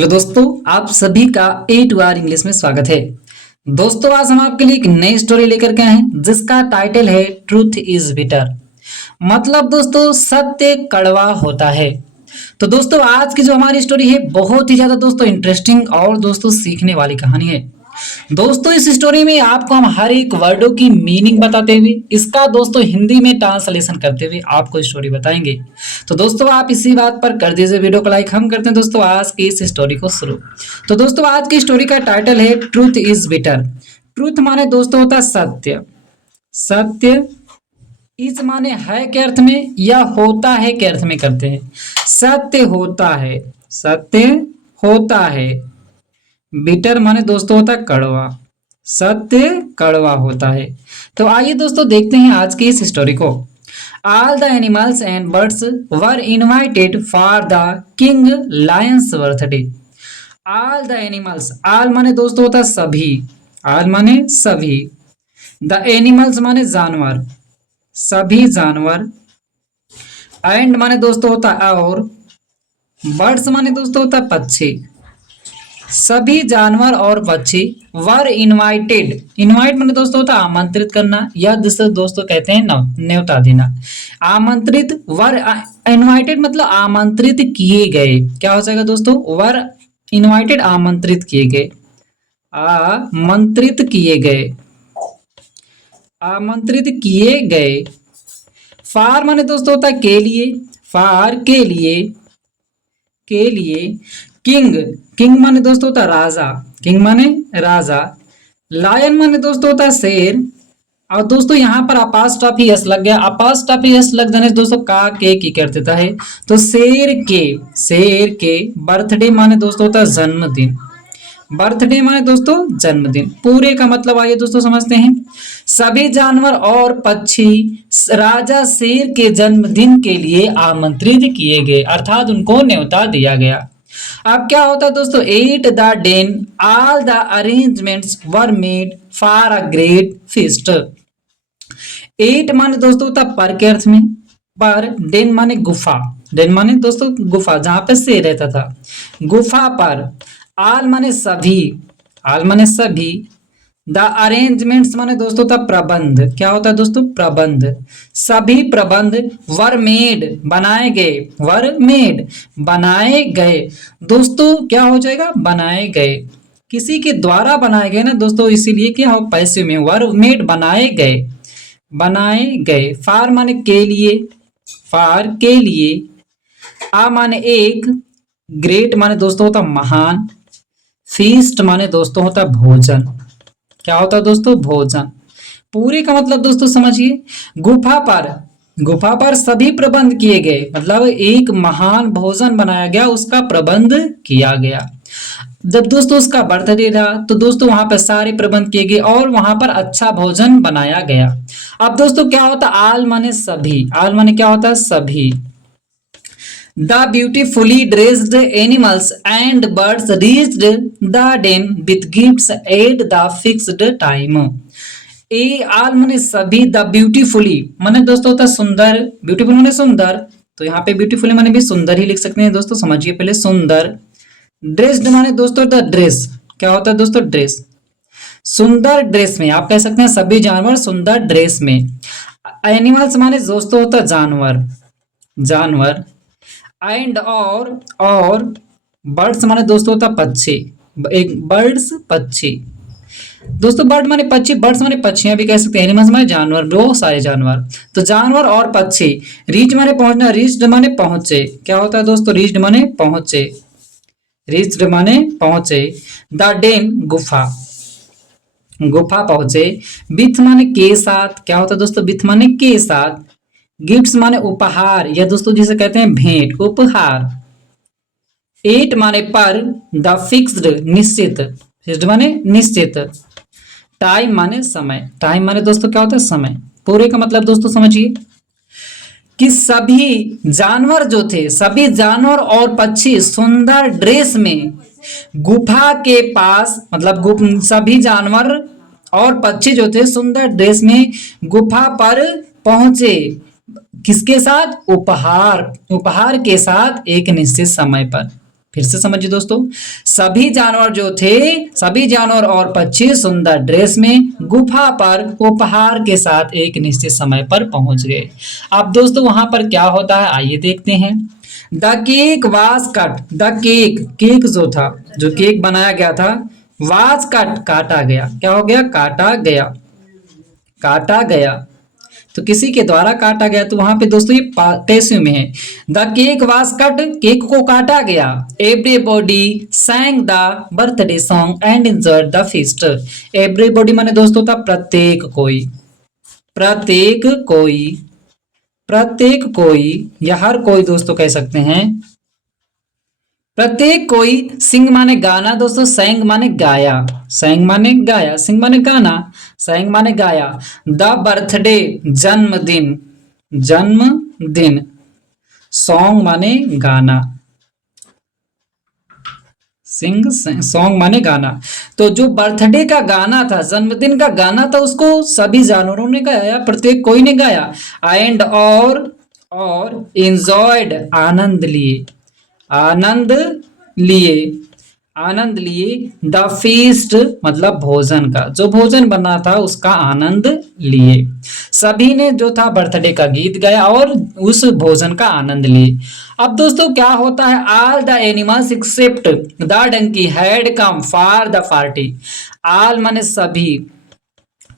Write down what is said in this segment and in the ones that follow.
Hello दोस्तों, आप सभी का ए टू आर इंग्लिश में स्वागत है। दोस्तों, आज हम आपके लिए एक नई स्टोरी लेकर के आए हैं जिसका टाइटल है ट्रूथ इज बिटर। मतलब दोस्तों, सत्य कड़वा होता है। तो दोस्तों, आज की जो हमारी स्टोरी है बहुत ही ज्यादा दोस्तों इंटरेस्टिंग और दोस्तों सीखने वाली कहानी है। दोस्तों, इस स्टोरी में आपको हम हर एक वर्डों की मीनिंग बताते हुए इसका दोस्तों हिंदी में ट्रांसलेशन करते हुए आपको स्टोरी बताएंगे। तो दोस्तों, आप इसी बात पर कर दीजिए वीडियो को लाइक। हम करते हैं दोस्तों आज की इस स्टोरी को शुरू। तो दोस्तों, आज की स्टोरी का टाइटल है ट्रूथ इज बिटर। ट्रूथ माने दोस्तों होता है सत्य। सत्य इस माने है के अर्थ में या होता है के अर्थ में करते हैं। सत्य होता है, सत्य होता है। बिटर माने दोस्तों होता है कड़वा। सत्य कड़वा होता है। तो आइए दोस्तों देखते हैं आज की इस स्टोरी को। All the animals and birds were invited for the king lion's birthday. All the animals, all माने दोस्तों होता है सभी। all माने सभी। The animals माने जानवर, सभी जानवर। and माने दोस्तों होता है और। birds माने दोस्तों होता है पक्षी। सभी जानवर और पक्षी वर इनवाइटेड। इनवाइट मैंने दोस्तों होता आमंत्रित करना या जिसे दोस्तों कहते हैं न्योता देना। आमंत्रित वर इनवाइटेड मतलब आमंत्रित किए गए। क्या हो जाएगा दोस्तों? वर इनवाइटेड आमंत्रित किए गए। आमंत्रित किए गए, आमंत्रित किए गए। फार माने दोस्तों होता है के लिए। फार के लिए, के लिए। किंग, किंग माने दोस्तों होता है राजा। किंग माने राजा। लायन माने दोस्तों होता है शेर। और दोस्तों यहाँ पर अपास्ट्रॉफी एस लग गया। अपास्ट्रॉफी एस लग जाने से दोस्तों का के की कर देता है। तो शेर के, शेर के। बर्थडे माने दोस्तों होता है जन्मदिन। बर्थडे माने दोस्तों जन्मदिन। पूरे का मतलब आइए दोस्तों समझते हैं। सभी जानवर और पक्षी राजा शेर के जन्मदिन के लिए आमंत्रित किए गए, अर्थात उनको न्योता दिया गया। अब क्या होता है दोस्तों? At the den all the arrangements were made for a great feast. At माने दोस्तों होता पर के अर्थ में। पर डेन माने गुफा। डेन माने दोस्तों गुफा जहां पे शेर रहता था। गुफा पर। आल माने सभी। आल माने सभी। द अरेंजमेंट्स माने दोस्तों था प्रबंध। क्या होता है दोस्तों? प्रबंध। सभी प्रबंध वर मेड बनाए गए। वर मेड बनाए गए। दोस्तों क्या हो जाएगा? बनाए गए। किसी के द्वारा बनाए गए ना दोस्तों, इसीलिए क्या हो पैसिव में वर मेड बनाए गए। बनाए गए। फार माने के लिए। फार के लिए। आ माने एक। ग्रेट माने दोस्तों होता महान। फीस्ट माने दोस्तों होता भोजन। क्या होता है दोस्तों? भोजन। पूरे का मतलब दोस्तों समझिए। गुफा पर, गुफा पर सभी प्रबंध किए गए, मतलब एक महान भोजन बनाया गया, उसका प्रबंध किया गया। जब दोस्तों उसका बर्थडे था तो दोस्तों वहां पर सारे प्रबंध किए गए और वहां पर अच्छा भोजन बनाया गया। अब दोस्तों क्या होता है? आल माने सभी। आल माने क्या होता है? सभी। The beautifully dressed animals and birds reached the den with gifts at the fixed time. ए आल माने सभी। द ब्यूटीफुली माने दोस्तों होता सुंदर। ब्यूटीफुल माने सुंदर, तो यहाँ पे ब्यूटीफुली माने भी सुंदर ही लिख सकते हैं दोस्तों। समझिए पहले सुंदर। ड्रेस्ड माने दोस्तों द ड्रेस। क्या होता है दोस्तों? ड्रेस। सुंदर ड्रेस में आप कह सकते हैं सभी जानवर सुंदर ड्रेस में। एनिमल्स माने दोस्तों होता जानवर। जानवर। एंड और बर्ड्स माने दोस्तों होता पक्षी। एक बर्ड्स पक्षी। दोस्तों बर्ड माने पक्षी, बर्ड्स माने पक्षियां भी कह सकते हैं। एनिमल्स माने जानवर, बहुत सारे जानवर। तो जानवर और पक्षी। रीच माने पहुंचना। रीच्ड माने पहुंचे। क्या होता है दोस्तों? रीच्ड माने पहुंचे। रीच्ड माने पहुंचे। द डेन गुफा। गुफा पहुंचे। विथ माने के साथ। क्या होता है दोस्तों? विथ माने के साथ। गिफ्ट्स माने उपहार या दोस्तों जिसे कहते हैं भेंट, उपहार। एट माने पर। द फिक्स्ड निश्चित। फिक्स्ड माने निश्चित। टाइम माने समय। टाइम माने दोस्तों क्या होता है? समय। पूरे का मतलब दोस्तों समझिए कि सभी जानवर जो थे, सभी जानवर और पक्षी सुंदर ड्रेस में गुफा के पास, मतलब सभी जानवर और पक्षी जो थे सुंदर ड्रेस में गुफा पर पहुंचे। किसके साथ? उपहार। उपहार के साथ एक निश्चित समय पर। फिर से समझिए दोस्तों, सभी जानवर जो थे, सभी जानवर और पक्षी सुंदर ड्रेस में गुफा पर उपहार के साथ एक निश्चित समय पर पहुंच गए। अब दोस्तों वहां पर क्या होता है आइए देखते हैं। The cake was cut, the cake, cake जो था, जो केक बनाया गया था, वाज कट, काटा गया, क्या हो गया, काटा गया, काटा गया। तो किसी के द्वारा काटा गया, तो वहां पे दोस्तों ये पैसिव में है। The cake was cut, cake को काटा गया। Everybody sang the birthday song and enjoyed the feast। Everybody माने दोस्तों था प्रत्येक कोई, प्रत्येक कोई, प्रत्येक कोई या हर कोई दोस्तों कह सकते हैं। प्रत्येक कोई, सिंग माने गाना दोस्तों, सैंग माने गाया, सैंग माने गाया, सिंग माने गाना, सैंग माने गाया। द बर्थडे जन्मदिन, जन्मदिन, सॉन्ग माने गाना, सिंग सॉन्ग माने गाना। तो जो बर्थडे का गाना था, जन्मदिन का गाना था, उसको सभी जानवरों ने गाया, प्रत्येक कोई ने गाया। एंड और एंजॉयड, आनंद लिए, आनंद लिए, आनंद लिए। द फीस्ट मतलब भोजन का, जो भोजन बना था उसका आनंद लिए। सभी ने जो था बर्थडे का गीत गाया और उस भोजन का आनंद लिए। अब दोस्तों क्या होता है, all the animals except the donkey had come for the party. All माने सभी,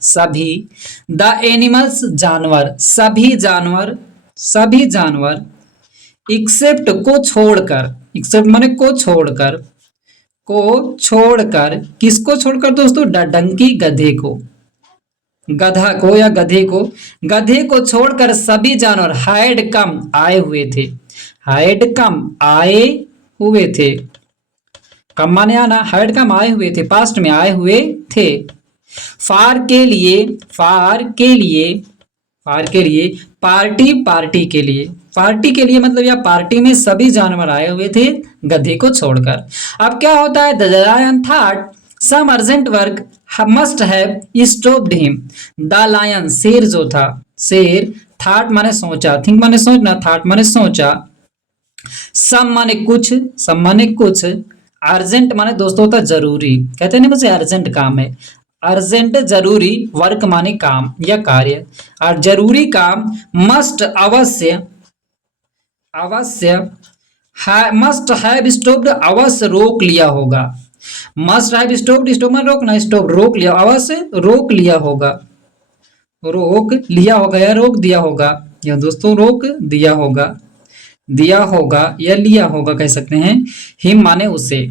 सभी, द एनिमल्स जानवर, सभी जानवर, सभी जानवर, एक्सेप्ट को छोड़कर, एक्सेप्ट माने को छोड़कर, को छोड़कर, किसको छोड़कर दोस्तों, डंकी गधे को, गधा को या गधे को, गधे को छोड़कर सभी जानवर हाइड कम आए हुए थे, हाइड कम आए हुए थे, कम माने आना, हाइड कम आए हुए थे, पास्ट में आए हुए थे। फार के लिए, फार के लिए, फार के लिए, पार्टी, पार्टी के लिए, पार्टी के लिए मतलब या पार्टी में सभी जानवर आए हुए थे गधे को छोड़कर। अब क्या होता है, the lion thought some urgent work must have stopped him. The lion, शेर जो था, शेर, थॉट माने सोचा, थिंक माने सोचना, थॉट माने सोचा, सम माने कुछ, सम माने कुछ, अर्जेंट माने दोस्तों था जरूरी, कहते हैं ना मुझे अर्जेंट काम है, अर्जेंट जरूरी, वर्क माने काम या कार्य, और जरूरी काम, मस्ट अवश्य, अवश्य, मस्ट हैव स्टॉप्ड अवश्य रोक लिया होगा, मस्ट हैव स्टॉप्ड, स्टॉप में रोकना, स्टॉप रोक लिया, अवश्य रोक लिया होगा, रोक लिया होगा या रोक दिया होगा, या दोस्तों रोक दिया होगा, दिया होगा या लिया होगा कह सकते हैं। हिम माने उसे,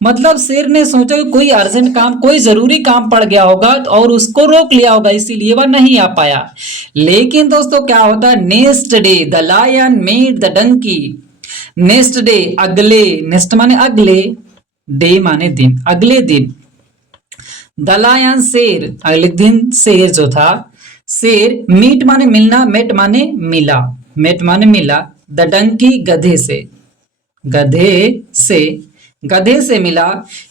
मतलब शेर ने सोचा कि कोई अर्जेंट काम, कोई जरूरी काम पड़ गया होगा और उसको रोक लिया होगा, इसीलिए वह नहीं आ पाया। लेकिन दोस्तों क्या होता है, next day the lion made the donkey, next day अगले, नेक्स्ट माने अगले, डे माने दिन, अगले दिन, द लायन शेर, अगले दिन शेर जो था, शेर, मीट माने मिलना, मेट माने मिला, मेट माने मिला, द डंकी गधे से, गधे से, गधे से मिला।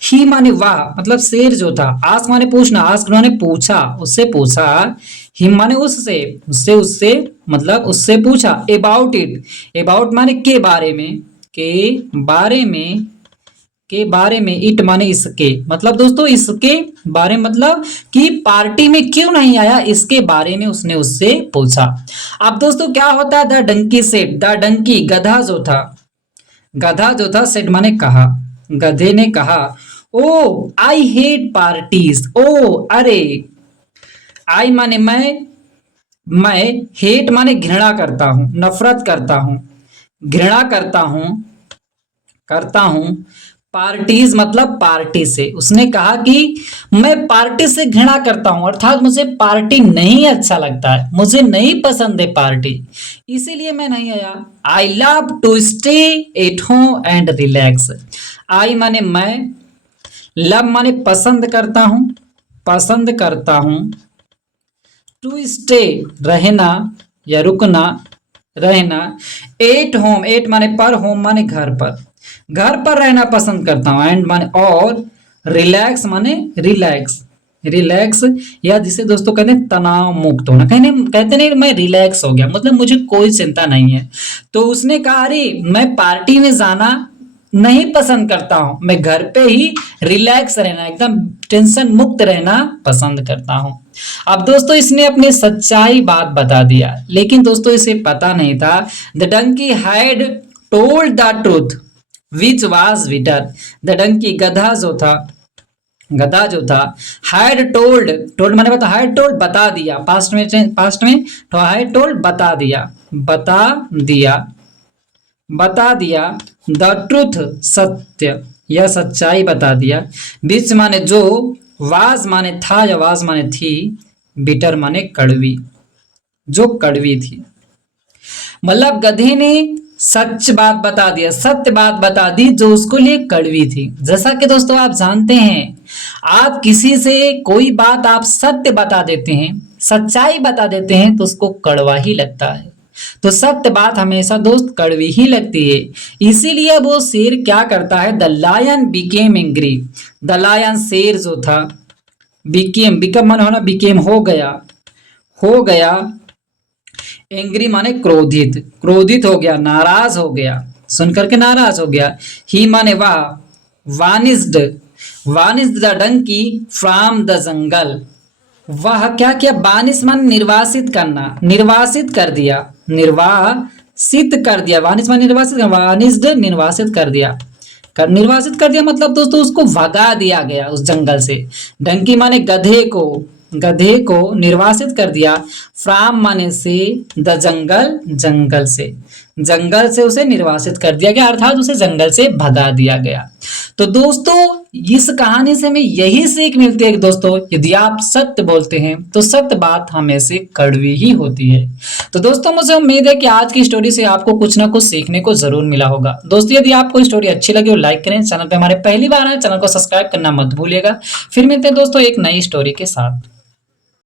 ही माने वाह, मतलब शेर जो था, आस्क माने पूछना, आस्क माने पूछा, उससे पूछा, हिम माने उससे, उससे, उससे मतलब उससे पूछा। अबाउट इट, अबाउट माने के बारे में, के बारे में, के बारे में, इट माने इसके, मतलब दोस्तों इसके बारे मतलब कि पार्टी में क्यों नहीं आया, इसके बारे में उसने उससे पूछा। अब दोस्तों क्या होता है, the donkey said, the donkey गधा जो था, गधा जो था, सेड माने कहा, गधे ने कहा, ओ आई हेट पार्टीज, ओ अरे, आई माने मैं हेट माने घृणा करता हूं, नफरत करता हूं, घृणा करता हूं, करता हूं, पार्टीज मतलब पार्टी से। उसने कहा कि मैं पार्टी से घृणा करता हूं, अर्थात मुझे पार्टी नहीं अच्छा लगता है, मुझे नहीं पसंद है पार्टी, इसीलिए मैं नहीं आया। I love to stay at home and relax. I माने मैं, लव माने पसंद करता हूं, पसंद करता हूं, टू स्टे रहना या रुकना, रहना, एट होम, एट माने पर, होम माने घर पर, घर पर रहना पसंद करता हूँ, एंड माने और, रिलैक्स माने रिलैक्स, रिलैक्स या जिसे दोस्तों कहते हैं तनाव मुक्त होना, कहते नहीं मैं रिलैक्स हो गया, मतलब मुझे कोई चिंता नहीं है। तो उसने कहा अरे मैं पार्टी में जाना नहीं पसंद करता हूं, मैं घर पे ही रिलैक्स रहना, एकदम टेंशन मुक्त रहना पसंद करता हूं। अब दोस्तों इसने अपनी सच्चाई बात बता दिया, लेकिन दोस्तों इसे पता नहीं था the donkey had told the truth which was bitter. The donkey गधा जो था हैड टोल्ड, टोल्ड माने बता, हैड टोल्ड बता दिया, पास्ट में तो हैड टोल्ड बता दिया द ट्रूथ सत्य या सच्चाई बता दिया, बीच माने जो, वाज माने था या वाज माने थी, बिटर माने कड़वी, जो कड़वी थी। मतलब गधे ने सच बात बता दिया, सत्य बात बता दी जो उसको लिए कड़वी थी। जैसा कि दोस्तों आप जानते हैं, आप किसी से कोई बात आप सत्य बता देते हैं, सच्चाई बता देते हैं तो उसको कड़वा ही लगता है। तो सत्य बात हमेशा दोस्त कड़वी ही लगती है। इसीलिए वो शेर क्या करता है, the lion became angry. The lion शेर जो था, बिकम माने होना, बिकेम हो गया, एंग्री माने क्रोधित हो गया, नाराज हो गया, सुन करके नाराज हो गया। ही माने वाह, vanished the donkey from the jungle. वह क्या किया, बानिस मान निर्वासित करना, निर्वासित कर दिया, वानिस मान निर्वासित, वानिस्ड निर्वासित कर दिया, निर्वासित कर दिया मतलब दोस्तों उसको भगा दिया गया उस जंगल से। डंकी माने गधे को निर्वासित कर दिया, फ्राम माने से, द जंगल से उसे निर्वासित कर दिया गया, अर्थात उसे जंगल से भगा दिया गया। तो दोस्तों इस कहानी से हमें यही सीख मिलती है कि दोस्तों यदि आप सत्य बोलते हैं तो सत्य बात हमेशा कड़वी ही होती है। तो दोस्तों मुझे उम्मीद है कि आज की स्टोरी से आपको कुछ ना कुछ सीखने को जरूर मिला होगा। दोस्तों यदि आपको स्टोरी अच्छी लगी हो लाइक करें, चैनल पे हमारे पहली बार आए चैनल को सब्सक्राइब करना मत भूलिएगा। फिर मिलते हैं दोस्तों एक नई स्टोरी के साथ।